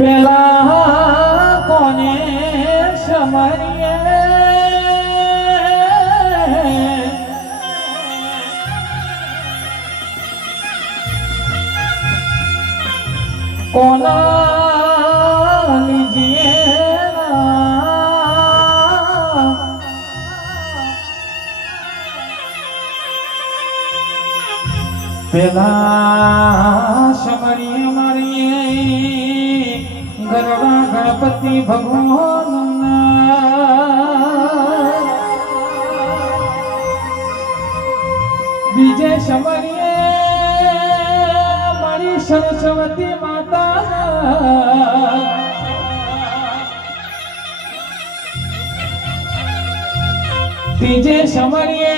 પેલા કોને સમરીએ કોના લીજીએ પેલા સમરીએ મારીએ ગરડા ગણપતિ ભગવાન બીજે સમરીએ મારી સરસ્વતી માતા ત્રીજે સમરીએ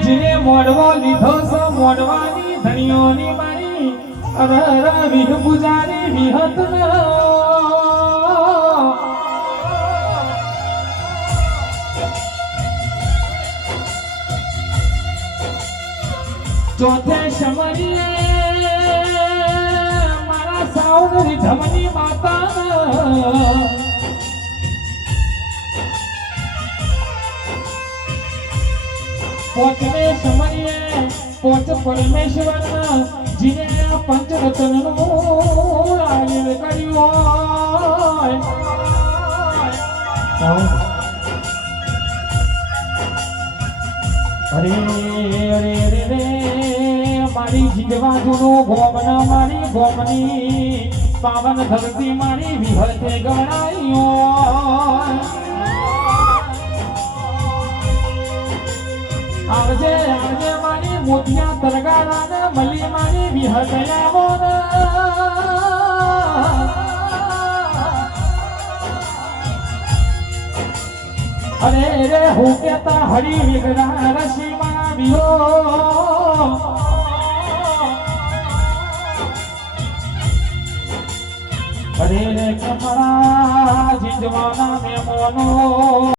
જેને મોડવો લીધો છો મોડવાની ધણીઓની મારી વિહ પૂજારી વિહત ચોથે સમરીએ મારા સાવરી ધમની માતા પોચમે સમરીએ પોચ પરમેશ્વર જીને પંચરત્ન નું આયોજન કર્યું અરે અરે રે મારી જીગવા જુનો ગોમના મારી ગોમની પાવન ધરતી મારી વિહતે ગણાયો આવજે આવજે મારી મોતિયા તરગારા ને મલી મારી વિહતયા મોન અરે રે હું કેતા હરી વિગ્રહ રસી માં વિહો અરે રે કમળા જીજવાના મેમોનો